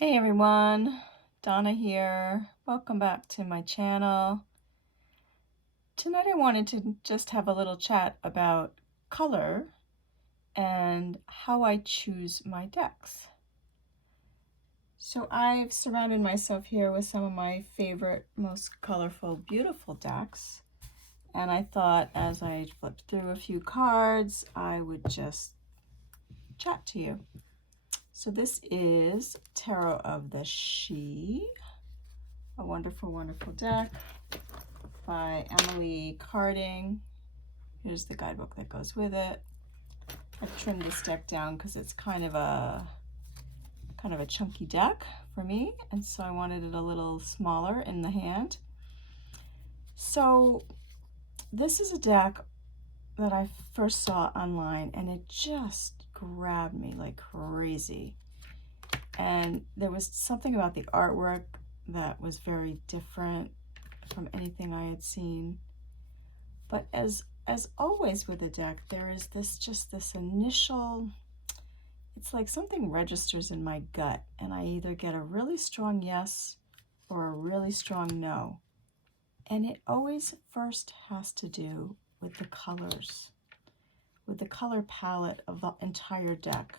Hey everyone, Donna here. Welcome back to my channel. Tonight I wanted to just have a little chat about color and how I choose my decks. So I've surrounded myself here with some of my favorite, most colorful, beautiful decks. And I thought as I flipped through a few cards, I would just chat to you. So this is Tarot of the Sidhe, a wonderful, wonderful deck by Emily Carding. Here's the guidebook that goes with it. I've trimmed this deck down because it's kind of a chunky deck for me, and so I wanted it a little smaller in the hand. So this is a deck that I first saw online, and it just grabbed me like crazy. And there was something about the artwork that was very different from anything I had seen. But as always with a deck, there is this initial, it's like something registers in my gut, and I either get a really strong yes or a really strong no. And it always first has to do with the colors, with the color palette of the entire deck,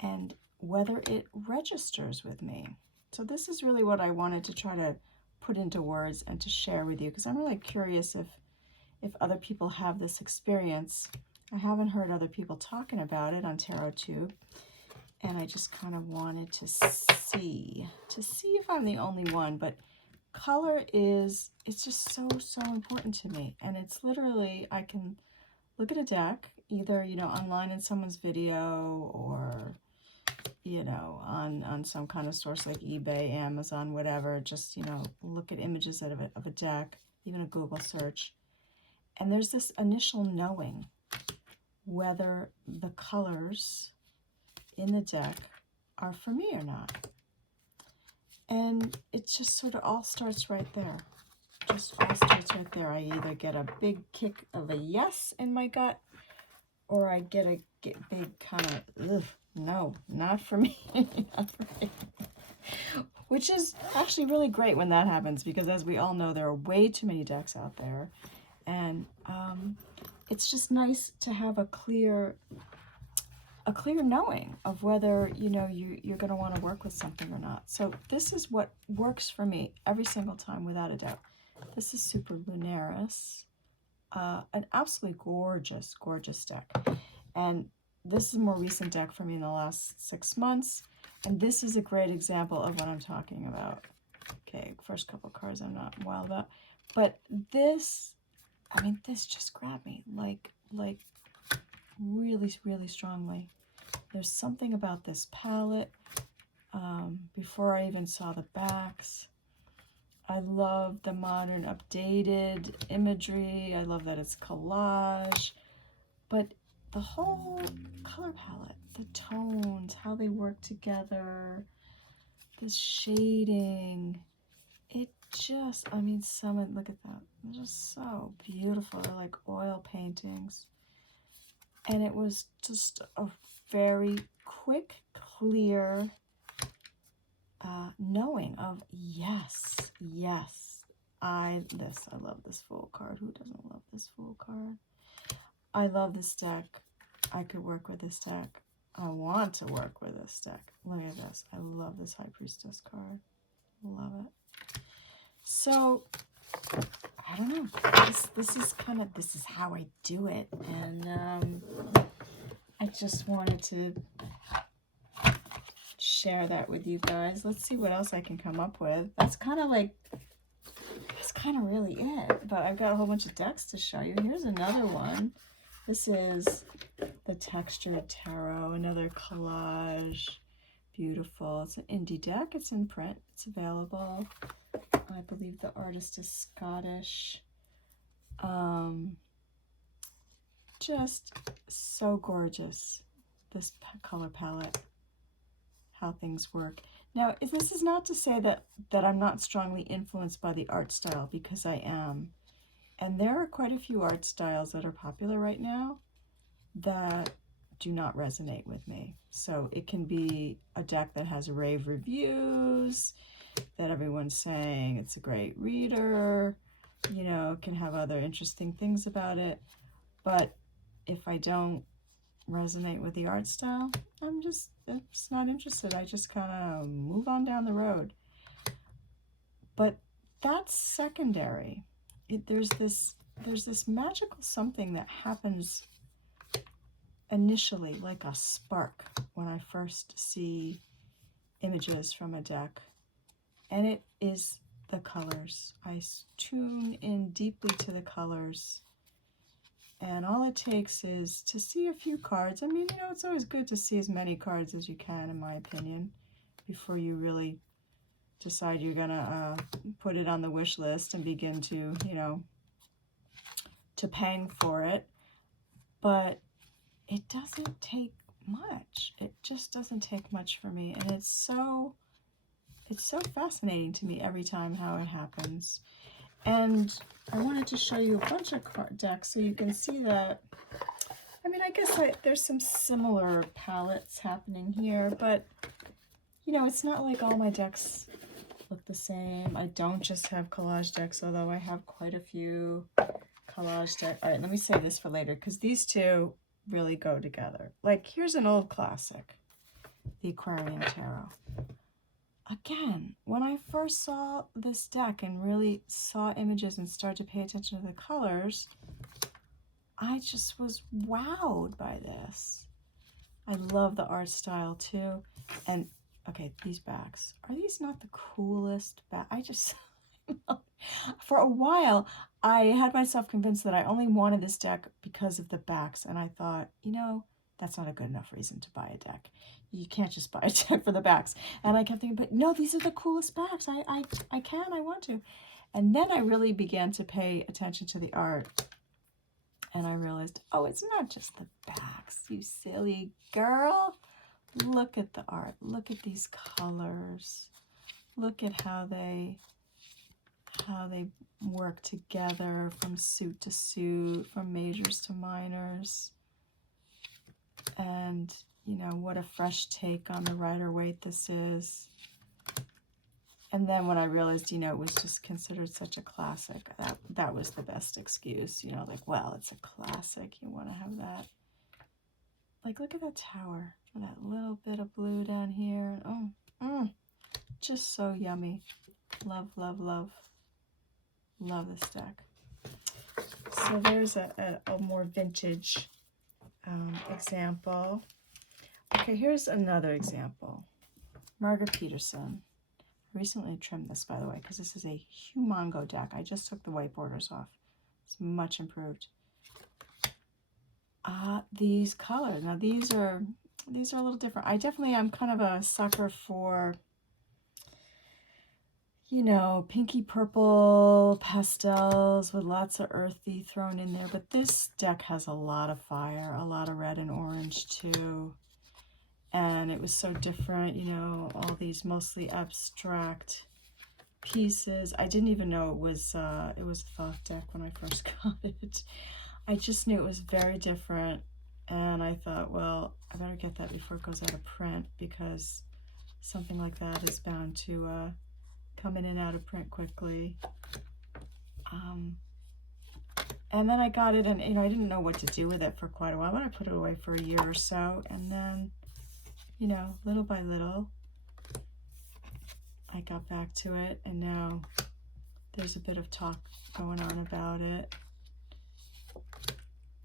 and whether it registers with me. So this is really what I wanted to try to put into words and to share with you, because I'm really curious if other people have this experience. I haven't heard other people talking about it on TarotTube, and I just kind of wanted to see if I'm the only one. But color it's just so important to me, and it's literally, I can look at a deck either online in someone's video, or on some kind of source like eBay, Amazon, whatever. Just look at images of a deck, even a Google search. And there's this initial knowing whether the colors in the deck are for me or not. And it just sort of all starts right there. Just all starts right there. I either get a big kick of a yes in my gut, or I get a big kind of, no, not for me, not for me. Which is actually really great when that happens, because as we all know, there are way too many decks out there. And it's just nice to have a clear knowing of whether you're going to want to work with something or not. So this is what works for me every single time, without a doubt. This is SuperLunaris, an absolutely gorgeous deck. And this is a more recent deck for me in the last 6 months. And this is a great example of what I'm talking about. Okay, first couple cards I'm not wild about. But this, this just grabbed me like really, really strongly. There's something about this palette. Before I even saw the backs, I love the modern updated imagery. I love that it's collage. But the whole color palette, the tones, how they work together, the shading, it just, look at that. They're just so beautiful. They're like oil paintings. And it was just a very quick, clear knowing of yes. I love this Fool card. Who doesn't love this Fool card? I love this deck. I could work with this deck. I want to work with this deck. Look at this. I love this High Priestess card. Love it. So, I don't know. This is how I do it. And I just wanted to share that with you guys. Let's see what else I can come up with. That's kind of really it. But I've got a whole bunch of decks to show you. Here's another one. This is the Textured Tarot, another collage. Beautiful. It's an indie deck. It's in print. It's available. I believe the artist is Scottish. Just so gorgeous, this color palette, how things work. Now, this is not to say that I'm not strongly influenced by the art style, because I am. And there are quite a few art styles that are popular right now that do not resonate with me. So it can be a deck that has rave reviews, that everyone's saying it's a great reader, you know, can have other interesting things about it. But if I don't resonate with the art style, I'm just not interested. I just kind of move on down the road. But that's secondary. There's this magical something that happens initially, like a spark, when I first see images from a deck, and it is the colors. I tune in deeply to the colors, and all it takes is to see a few cards. I mean, you know, it's always good to see as many cards as you can, in my opinion, before you really decide you're gonna put it on the wish list and begin to, you know, to paying for it. But it doesn't take much. It just doesn't take much for me, and it's so fascinating to me every time how it happens. And I wanted to show you a bunch of decks so you can see that. I mean, I guess there's some similar palettes happening here, but you know, it's not like all my decks look the same. I don't just have collage decks, although I have quite a few collage decks. All right, let me save this for later, because these two really go together. Like, here's an old classic, the Aquarian Tarot. Again, when I first saw this deck and really saw images and started to pay attention to the colors, I just was wowed by this. I love the art style too. And okay, these backs, are these not the coolest back? I just, for a while, I had myself convinced that I only wanted this deck because of the backs. And I thought, you know, that's not a good enough reason to buy a deck. You can't just buy a deck for the backs. And I kept thinking, but no, these are the coolest backs. I want to. And then I really began to pay attention to the art. And I realized, oh, it's not just the backs, you silly girl. Look at the art. Look at these colors. Look at how they work together from suit to suit, from majors to minors. And, you know, what a fresh take on the Rider-Waite this is. And then when I realized, you know, it was just considered such a classic, that was the best excuse, you know, like, well, it's a classic, you want to have that. Like, look at that tower, that little bit of blue down here. Oh, just so yummy. Love, love, love. Love this deck. So there's a more vintage example. Okay, here's another example. Margaret Peterson. I recently trimmed this, by the way, because this is a humongo deck. I just took the white borders off. It's much improved. These colors. Now these are a little different. I'm kind of a sucker for, you know, pinky purple pastels with lots of earthy thrown in there. But this deck has a lot of fire, a lot of red and orange too. And it was so different, you know, all these mostly abstract pieces. I didn't even know it was a Thoth deck when I first got it. I just knew it was very different, and I thought, well, I better get that before it goes out of print, because something like that is bound to come in and out of print quickly. And then I got it, and you know, I didn't know what to do with it for quite a while, but I put it away for a year or so, and then, you know, little by little, I got back to it, and now there's a bit of talk going on about it.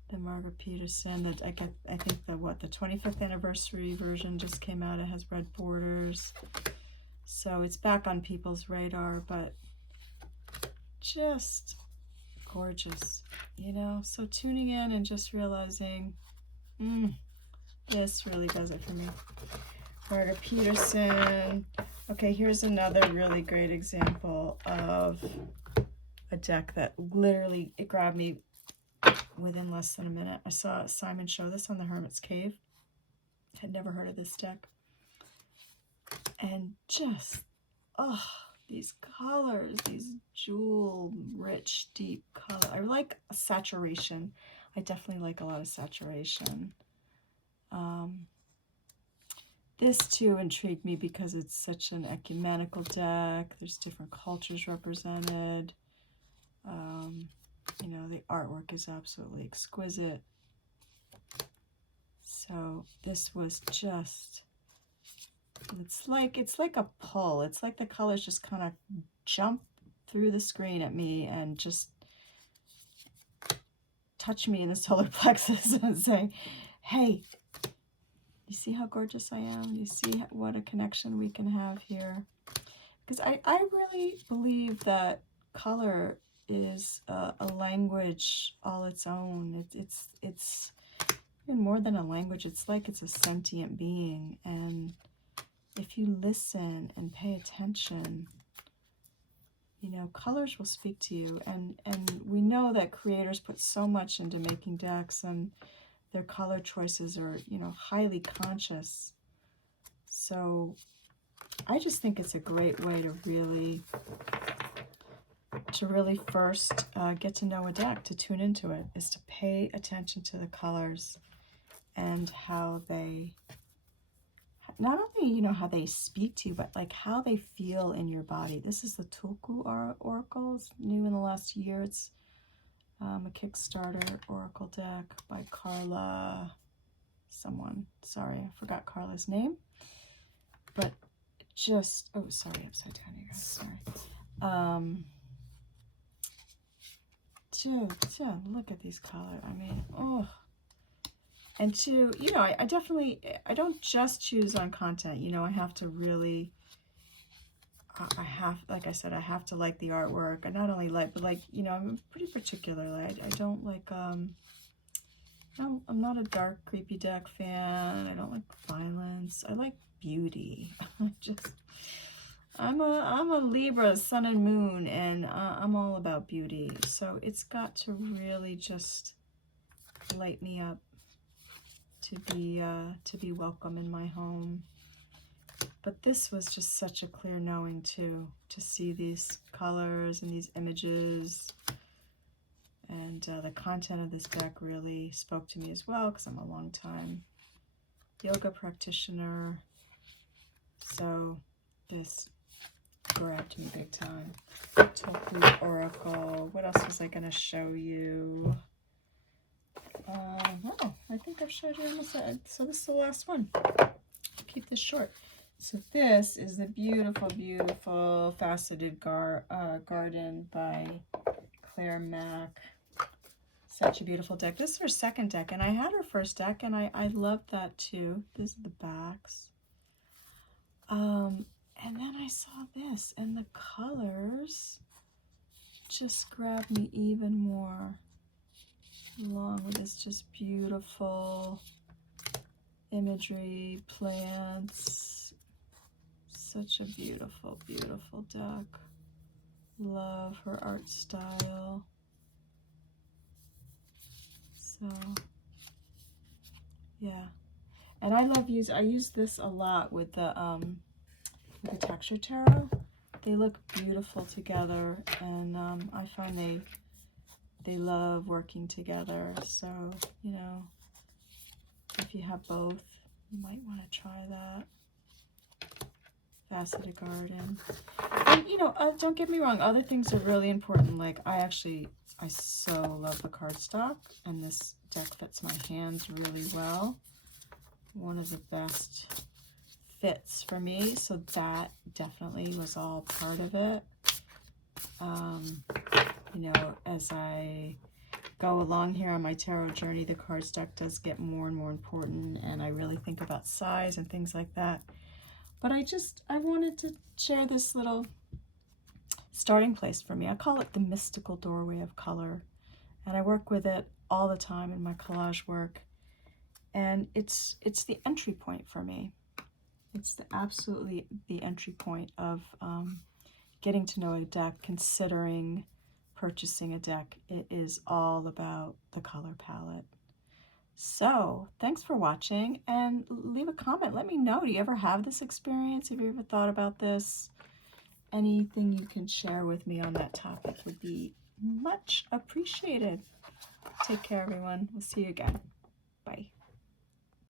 The Margaret Peterson, I think the 25th anniversary version just came out. It has red borders, so it's back on people's radar, but just gorgeous, you know. So tuning in and just realizing, this really does it for me. Margaret Peterson. Okay, here's another really great example of a deck that literally, it grabbed me within less than a minute. I saw Simon show this on the Hermits Cave. Had never heard of this deck. And just, oh, these colors, these jewel rich, deep color. I like a saturation. I definitely like a lot of saturation. This too intrigued me because it's such an ecumenical deck. There's different cultures represented. You know, the artwork is absolutely exquisite. So this was just, it's like a pull. It's like the colors just kind of jump through the screen at me and just touch me in the solar plexus and say, hey, you see how gorgeous I am? You see what a connection we can have here? Because I really believe that color is a language all its own. It's even more than a language. It's like it's a sentient being. And if you listen and pay attention, you know, colors will speak to you. And we know that creators put so much into making decks, and their color choices are, you know, highly conscious. So I just think it's a great way to really first get to know a deck, to tune into it, is to pay attention to the colors and how they, not only, you know, how they speak to you, but like how they feel in your body. This is the Tulku Oracle. It's new in the last year. It's a Kickstarter Oracle deck by Carla someone. Sorry, I forgot Carla's name. But just, oh, sorry, upside down, you guys. Sorry. Just look at these colors. I mean, oh. And to, you know, I definitely, I don't just choose on content. You know, I have to really, I have, like I said, I have to like the artwork. I not only like, but like, you know, I'm pretty particular. I don't like, no, I'm not a dark, creepy deck fan. I don't like violence. I like beauty. I'm a Libra, sun and moon, and I'm all about beauty. So it's got to really just light me up to be welcome in my home. But this was just such a clear knowing too, to see these colors and these images. And the content of this deck really spoke to me as well, because I'm a long time yoga practitioner. So this grabbed me big time. Toku Oracle. What else was I going to show you? Oh, I think I've showed you almost. So this is the last one. Keep this short. So this is the beautiful, beautiful Faceted Garden by Claire Mack. Such a beautiful deck. This is her second deck, and I had her first deck, and I loved that too. These are the backs. And then I saw this, and the colors just grabbed me even more, along with this just beautiful imagery, plants. Such a beautiful, beautiful deck. Love her art style. So, yeah. And I use this a lot with the texture tarot. They look beautiful together, and I find they love working together. So, you know, if you have both, you might want to try that. Faceted Garden. And, you know, don't get me wrong, other things are really important. Like, I so love the cardstock, and this deck fits my hands really well. One of the best fits for me, so that definitely was all part of it. You know, as I go along here on my tarot journey, the cardstock does get more and more important, and I really think about size and things like that. But I wanted to share this little starting place for me. I call it the mystical doorway of color, and I work with it all the time in my collage work. And it's the entry point for me. It's absolutely the entry point of getting to know a deck, considering purchasing a deck. It is all about the color palette. So thanks for watching, and leave a comment. Let me know. Do you ever have this experience? Have you ever thought about this? Anything you can share with me on that topic would be much appreciated. Take care, everyone. We'll see you again. Bye.